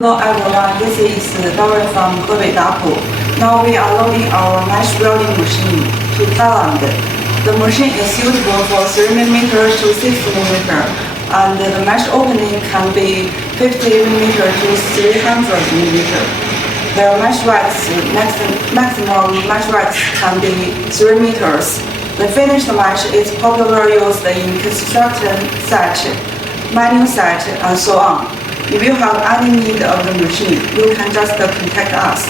Hello everyone, this is Doreen from Hebei DAPU. Now we are loading our mesh welding machine to Thailand. The machine is suitable for 3mm to 6mm, and the mesh opening can be 50mm to 300mm. The mesh width, maximum mesh width can be 3 meters. The finished mesh is popularly used in construction set, manual set, and so on. If you have any need of the machine, you can just contact us.